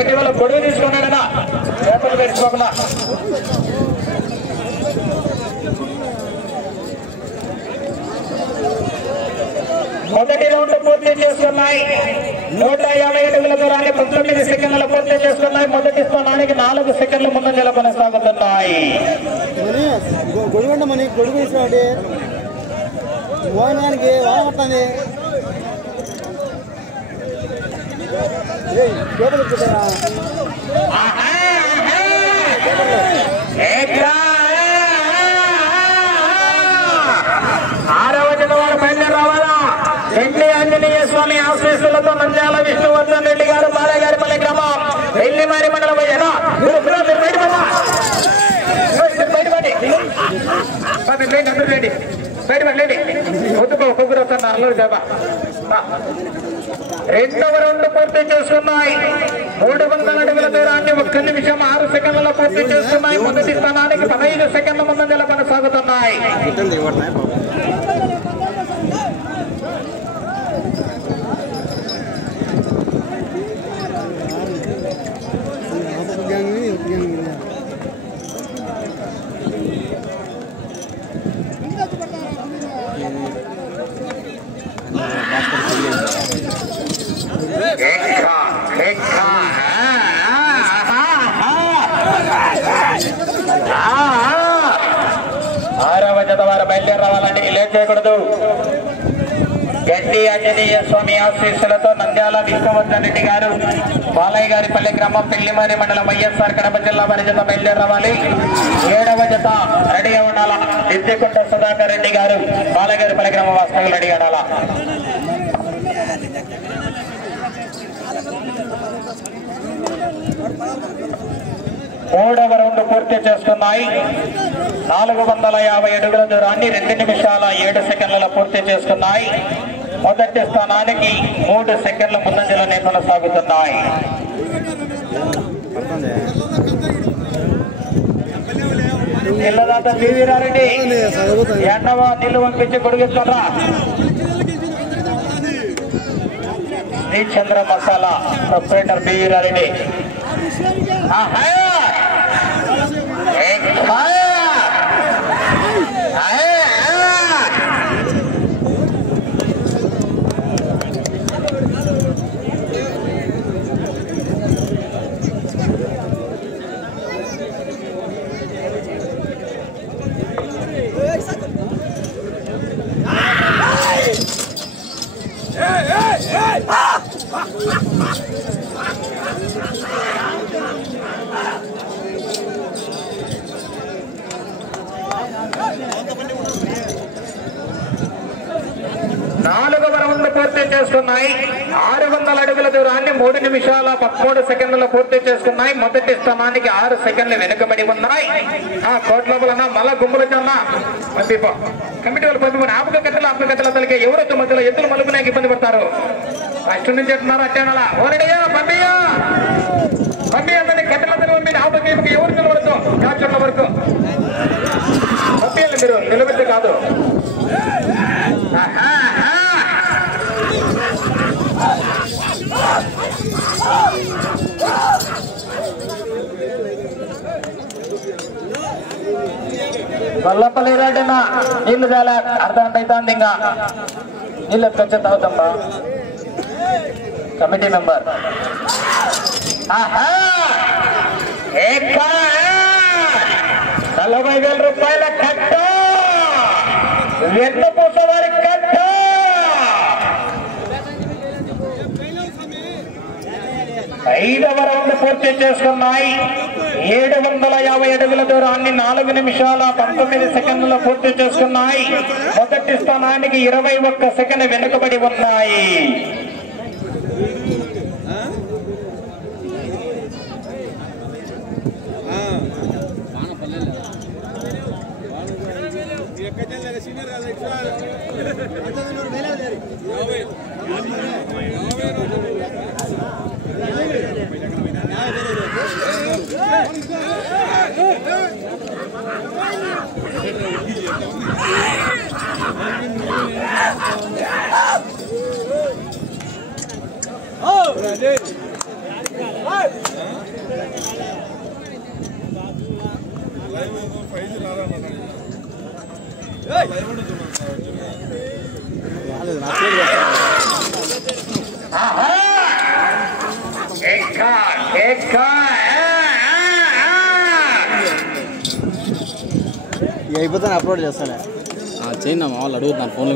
Committee వాళ్ళు గొడవ తీసుకున్నాడనా పేపర్లు పెట్టుకోకుండా మొదటి రౌండ్ పూర్తి చేస్తున్నాయి. 150 అడుగుల దూరాన్ని 19 సెకండ్ల పూర్తి చేస్తున్నాయి. మొదటి స్థానానికి 4 సెకండ్ల ముందంజలో కొనసాగుతున్నాయి. ఆరవ జతవారు బయలుదేరి రావాలా. వెంకట ఆంజనేయ స్వామి ఆశీస్సులతో నంద్యాల విష్ణువర్ధన్ రెడ్డి గారు బాలగారిపల్లి గ్రామం వెల్లిమారి మండలం రెండవ రౌండ్ పూర్తి చేస్తున్నాయి. 300 అడుగుల దూరాన్ని 1 నిమిషం 6 సెకండ్లలో పూర్తి చేస్తున్నాయి. మొదటి స్థానానికి 15 సెకండ్ల ముందంజలో కొనసాగుతున్నాయి. ఆరవ జతవారు బయలుదేరి రావాలండి, లేట్ చేయకూడదు. గడ్డి ఆంజనేయ స్వామి ఆశీస్సులతో నంద్యాల విష్ణువర్ధన్ రెడ్డి గారు బాలయ్య గారిపల్లి గ్రామం పెళ్లిమారి మండలం వైఎస్ఆర్ కడప జిల్లా వారి జత బయలుదేరి రావాలి. 7వ జత రెడీ ఉండాలా. ఇద్దికుంట సుధాకర్ రెడ్డి గారు బాలయ్య గారిపల్లి గ్రామం వాస్తవులు రెడీ ఉండాలా. 3వ రౌండ్ పూర్తి చేస్తున్నాయి. 450 అడుగుల దూరాన్ని 2 నిమిషాల 7 సెకండ్లలో పూర్తి చేసుకున్నాయి. మొదటి స్థానానికి 3 సెకండ్ల ముందంజలోనే కొనసాగుతున్నాయి. నిల్లదాత బీవీరారెడ్డి ఎండవ నీళ్లు పంపించి కొడుగిస్తారా. శ్రీచంద్ర మసాలా ప్రొపరేటర్ బీవీరారెడ్డి. నాలుగవ రౌండ్ పూర్తి చేసుకున్నాయి. 600 అడుగుల దూరాన్ని 3 నిమిషాల 13 సెకండ్లలో పూర్తి చేసుకున్నాయి. మొదటి స్థానానికి 6 సెకండ్లు వెనుకబడి ఉన్నాయి. కోట్ల మళ్ళా గుమ్ములు చన్నా పంపిపో కమిటీ వాళ్ళు పంపిపోయి ఆపుకట్టల తలకి ఎవరైతే మధ్యలో ఎద్దులు మలుపునాకి ఇబ్బంది పడతారు. ఫస్ట్ నుంచి అంటున్నారు అట్టేనాలా ఓరడయ్యా పంపియా పంపి అందరినీ కట్టెల తల పంపి ఆపుకి ఎవరు నిలబడదు. యాచర్ల వరకు పంపించాలి, మీరు నిలబెట్టి కాదు. కొల్లపల్లిరాడనా నీళ్లు చాలా అర్థం అవుతుంది. ఇంకా నీళ్ళు ఎప్పుకొచ్చే తాగుతాంబా కమిటీ మెంబర్. 40,000 రూపాయల కట్ట వెన్నపూస వారి కట్ట. 5వ రౌండ్ పూర్తి చేసుకున్నాయి. 750 అడుగుల దూరాన్ని 4 నిమిషాల 19 సెకండ్లలో పూర్తి చేసుకున్నాయి. మొదటి స్థానానికి 21 సెకండ్ వెనుకబడి ఉన్నాయి. అయిపోతాను అప్లోడ్ చేస్తాను చేయండి వాళ్ళు అడుగుతాను ఫోన్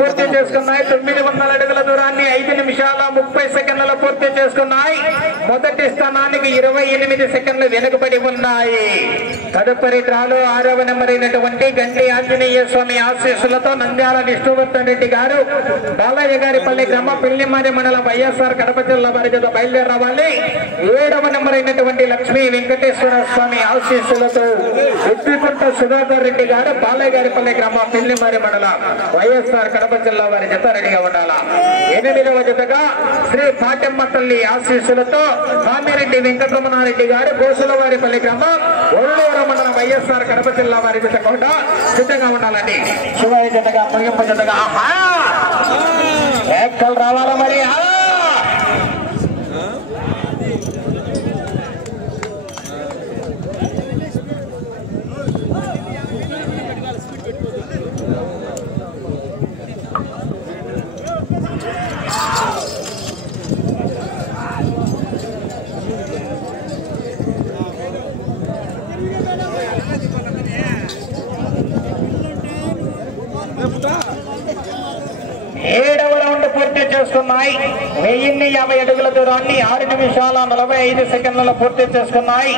పూర్తి చేసుకున్నాయి 900 అడుగుల దూరాన్ని 5 నిమిషాల 30 సెకండ్లలో పూర్తి చేసుకున్నాయి. మొదటి స్థానానికి 28 సెకండ్లు వెనుకబడి ఉన్నాయి. తదుపరి డ్రాలో 6వ నెంబర్ అయినటువంటి గండి ఆంజనేయ స్వామి ఆశీస్సులతో నంద్యాల విష్ణువర్ధన్ రెడ్డి గారు బాలయ్య గారిపల్లి గ్రామ పిల్లిమారి మండలం వైఎస్ఆర్ కడప జిల్లా వారి చేత బయలుదేరి రావాలి. 7వ నెంబర్ అయినటువంటి లక్ష్మీ వెంకటేశ్వర స్వామి ఆశీస్సులతో ఉద్దికుంట సుధాకర్ రెడ్డి గారు బాలయ్య గారిపల్లి గ్రామ పిల్లిమారి మండలం వైఎస్ఆర్ కడప జిల్లా వారి జత రెడీగా ఉండాలా. 8వ జతగా శ్రీ పాటమ్మ తల్లి ఆశీస్సులతో కామిరెడ్డి వెంకటరమణారెడ్డి గారు గోసులవారిపల్లి గ్రామం ఒళ్ళూరు మండలం వైఎస్ఆర్ కడప జిల్లా వారి జత కూడా సిద్ధంగా ఉండాలండి. శివాయి జతగా ముగింపు జతగా ఎక్కలు రావాలా మరి. ఏడవ రౌండ్ పూర్తి చేసుకున్నాయి. 1050 అడుగుల దూరాన్ని 6 నిమిషాల 45 సెకండ్లలో పూర్తి చేసుకున్నాయి.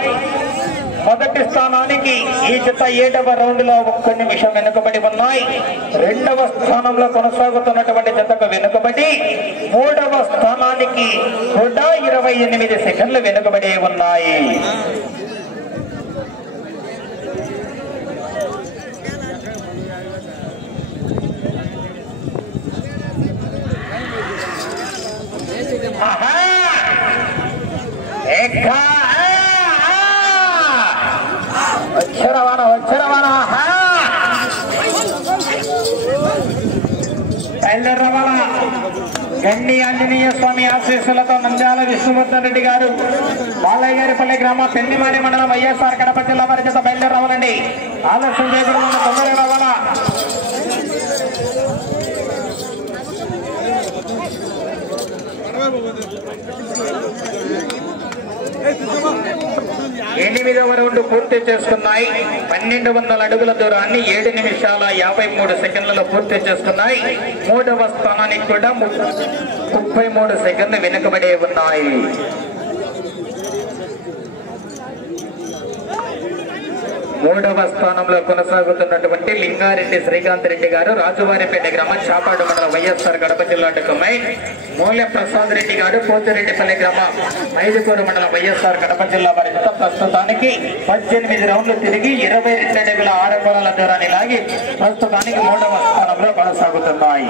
మొదటి స్థానానికి ఈ జత 7వ రౌండ్ లో 1 నిమిషం వెనుకబడి ఉన్నాయి. 2వ స్థానంలో కొనసాగుతున్నటువంటి జతకు వెనుకబడి 3వ స్థానానికి కూడా 28 సెకండ్లు వెనుకబడి ఉన్నాయి. గండి ఆంజనేయ స్వామి ఆశీస్సులతో నంద్యాల విష్ణువర్ధన్ రెడ్డి గారు బాలయ్య గారిపల్లి గ్రామ పెళ్లిమారి మండలం వైఎస్ఆర్ కడప జిల్లా వారి చేత బయలుదేరి రావాలండి. ఆలస్యం చేయకుండా తొందరగా రావాలా. ఎనిమిదవ రౌండ్ పూర్తి చేసుకున్నాయి. 1200 అడుగుల దూరాన్ని 7 నిమిషాల 53 సెకండ్లలో పూర్తి చేసుకున్నాయి. 3వ స్థానానికి కూడా 33 సెకండ్లు వెనుకబడి ఉన్నాయి. మూడవ స్థానంలో కొనసాగుతున్నటువంటి లింగారెడ్డి శ్రీకాంత్ రెడ్డి గారు రాజువారిపేట గ్రామం చాపాడు మండలం వైఎస్ఆర్ కడప జిల్లా కమై. మూల్య ప్రసాద్ రెడ్డి గారు పోతిరెడ్డిపల్లి గ్రామం ఐదుకూరు మండలం వైఎస్ఆర్ కడప జిల్లా వారి ప్రస్తుతానికి 18 రౌండ్లు తిరిగి 22 అడుగుల 6 అంగుళాల దూరాన్ని లాగి ప్రస్తుతానికి 3వ స్థానంలో కొనసాగుతున్నాయి.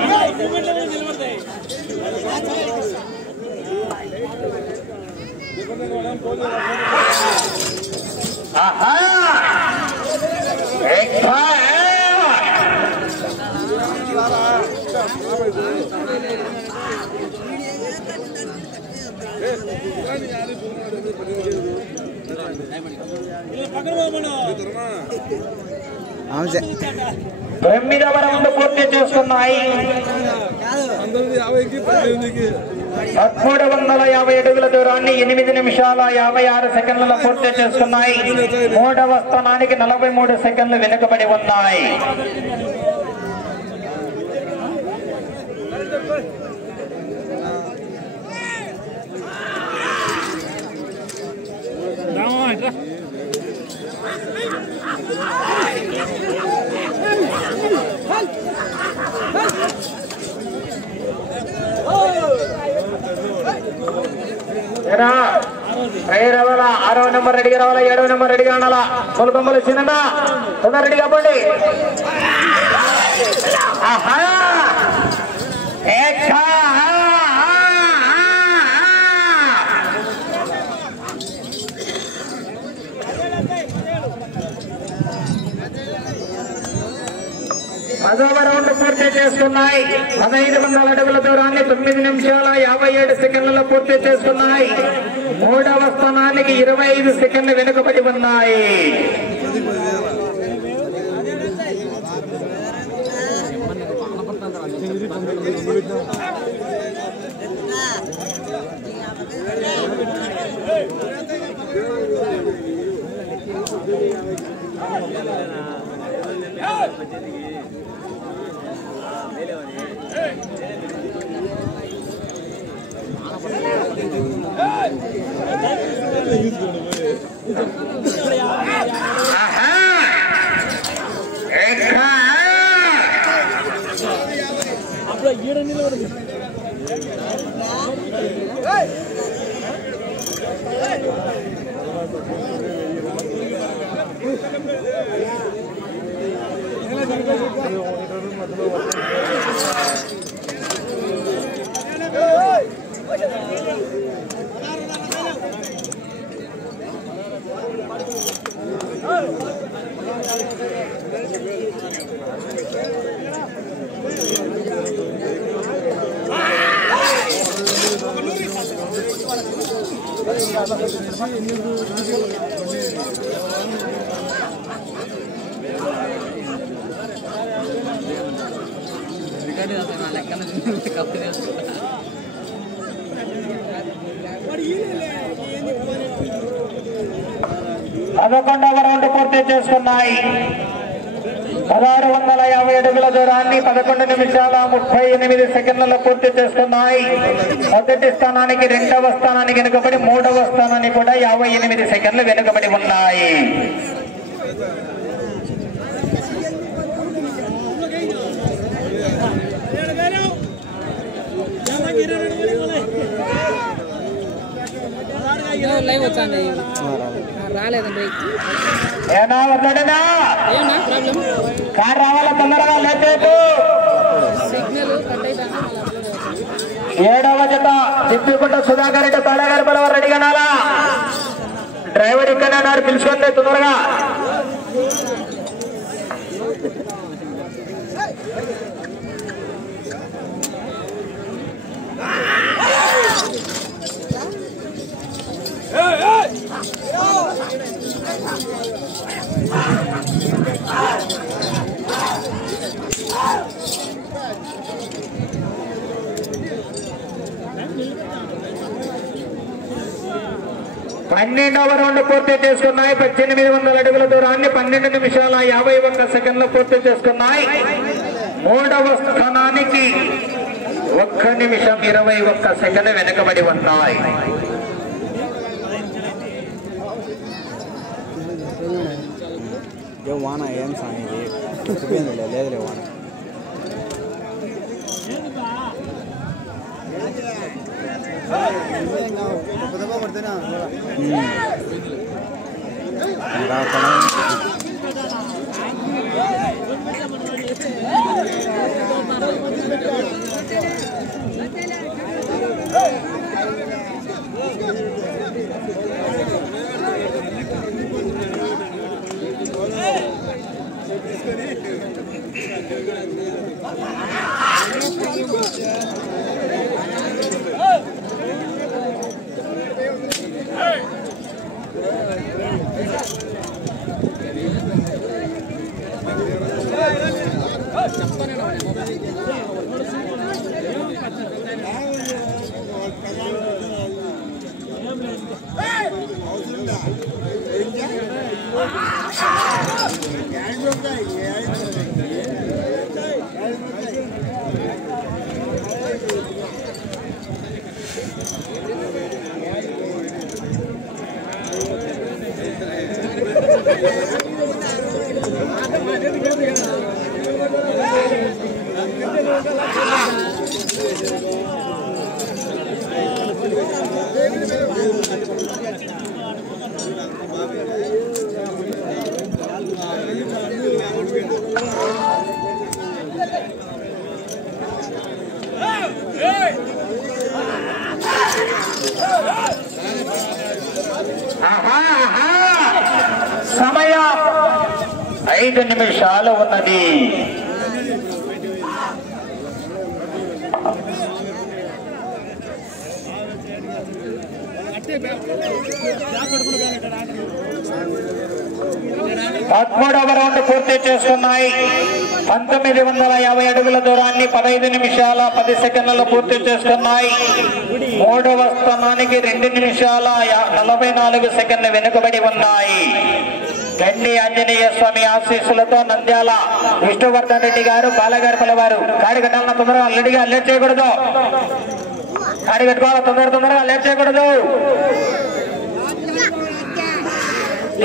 తొమ్మిదవ రౌండ్ పూర్తి చేసుకున్నాయి. 1350 అడుగుల దూరాన్ని 8 నిమిషాల 56 సెకండ్లలో పూర్తి చేసుకున్నాయి. 3వ స్థానానికి 43 సెకండ్లు వెనుకబడి ఉన్నాయి. రావాలా 6వ నెంబర్ రెడీగా రావాలా, 7వ నెంబర్ రెడీగా ఉండాలా. పొలకొమ్మలు చిన్న తొందర రెడీగా పోండి. పదవ రౌండ్ పూర్తి చేసుకున్నాయి. 1500 అడుగుల దూరాన్ని 9 నిమిషాల 57 సెకండ్లలో పూర్తి చేసుకున్నాయి. 3వ స్థానానికి 25 సెకండ్లు వెనుకబడి ఉన్నాయి. పదకొండవ రౌండ్ పూర్తి చేసుకున్నాయి. 1650 అడుగుల దూరాన్ని 11 నిమిషాల 38 సెకండ్లలో పూర్తి చేసుకున్నాయి. మొదటి స్థానానికి, రెండవ స్థానానికి వెనుకబడి, మూడవ స్థానానికి కూడా 58 సెకండ్లు వెనుకబడి ఉన్నాయి. లైవ్ వచ్చాను రాలేదండి. కార్ రావాలా తొందరగా, లేదు. సిగ్నల్ కట్ అయితే 7వ జత తిప్పికుంట సుధాకర్ రెడ్డి తాడాగారి బలవారు రెడీగా నాలా. డ్రైవర్ ఇక్కడ అన్నారు, పిలుచుకోండి తొందరగా. పన్నెండవ రౌండ్ పూర్తి చేసుకున్నాయి. 1800 అడుగుల దూరాన్ని 12 నిమిషాల 51 సెకండ్లు పూర్తి చేసుకున్నాయి. మూడవ స్థానానికి 1 నిమిషం 21 సెకండ్ వెనుకబడి ఉన్నాయి. వాన ఏం సాంగ్ ఇది లేదులే వాన. సమయం 5 నిమిషాలు ఉన్నది. పదమూడవ రౌండ్ పూర్తి చేస్తున్నాయి. 1950 అడుగుల దూరాన్ని 15 నిమిషాల 10 సెకండ్లలో పూర్తి చేసుకున్నాయి. మూడవ స్థానానికి 2 నిమిషాల 44 సెకండ్లు వెనుకబడి ఉన్నాయి. గండి ఆంజనేయ స్వామి ఆశీస్సులతో నంద్యాల విష్ణువర్ధన్ రెడ్డి గారు బాలగారి పిల్లవారు కాడి కట్టాలన్న తొందరగా రెడ్డిగా లేట్ చేయకూడదు. కాడి కట్టుకోవాలి తొందరగా లేట్ చేయకూడదు.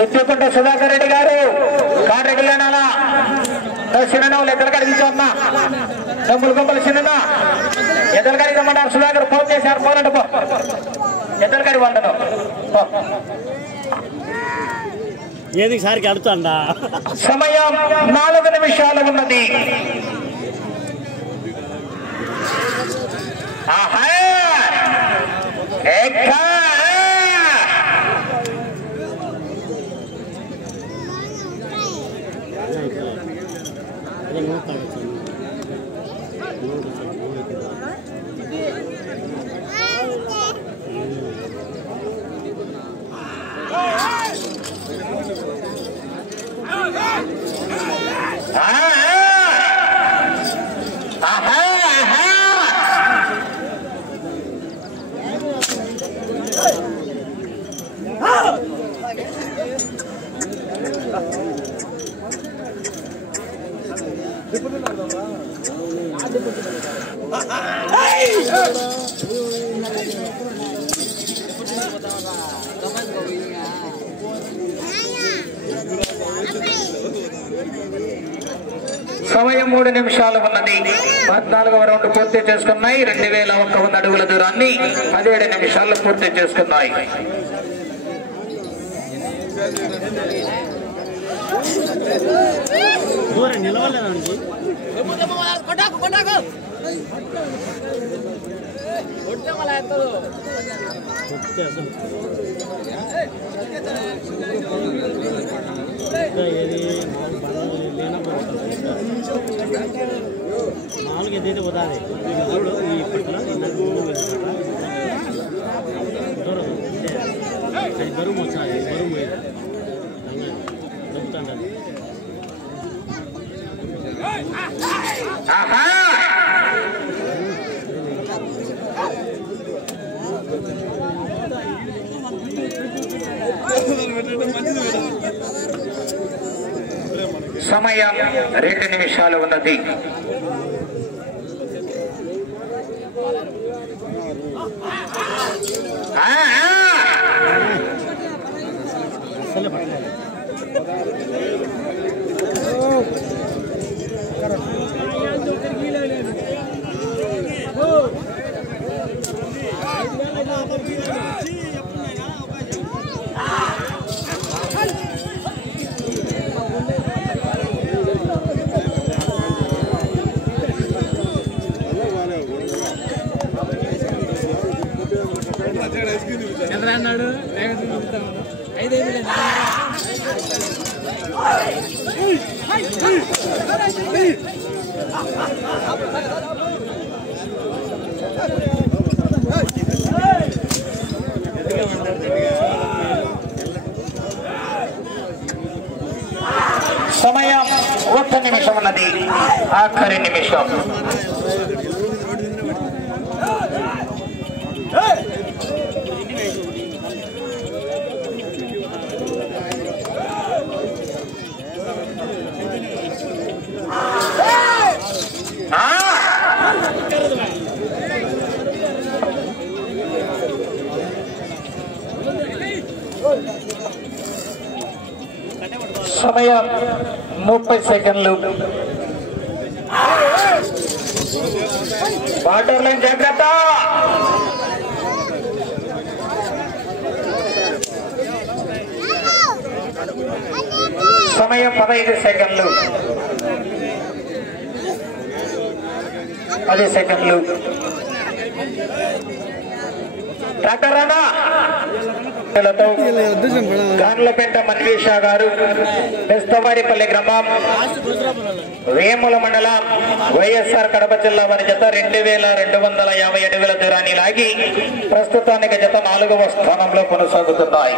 ఎత్తుకుంటే సుధాకర్ రెడ్డి గారు కాడి రెగ్యులేనాలా చిన్న ఎద్దరు కాడికి తీసుకోమ్మా. డబ్బులు గొప్పలు చిన్న ఎద్దరు కాడికి రమ్మంటారు. సుధాకర్ ఫోన్ చేశారు. ఫోన్ అంటే ఎద్దరు కాడికి వండను ఏది సారికి అడుగుతాండా. సమయం 4 నిమిషాలు ఉన్నది. సమయం 3 నిమిషాలు ఉన్నది. 14వ రౌండ్ పూర్తి చేసుకున్నాయి. 2100 అడుగుల దూరాన్ని 17 నిమిషాల్లో పూర్తి చేసుకున్నాయి. మామూలుగా ఏదైతే పోతుంది ఇప్పట్లో అది బరువు వచ్చాయి. బరువు పోయేది చెప్తాను. సమయం 2 నిమిషాలు ఉన్నది. అన్నాడు సమయం 1 నిమిషం ఉన్నది. ఆఖరి నిమిషం. సమయం 30 సెకండ్లు. వాటర్ లైన్ జాగ్రత్త. సమయం 15 సెకండ్లు. 10 సెకండ్లు. డాక్టర్ రానా గాన్లపేట మన్వీషా గారు, బెస్తవారిపల్లి గ్రామం, వేముల మండలం, వైఎస్ఆర్ కడప జిల్లా వారి జత 2250 అడుగుల దూరాన్ని లాగి ప్రస్తుతానికి జత 4వ స్థానంలో కొనసాగుతున్నాయి.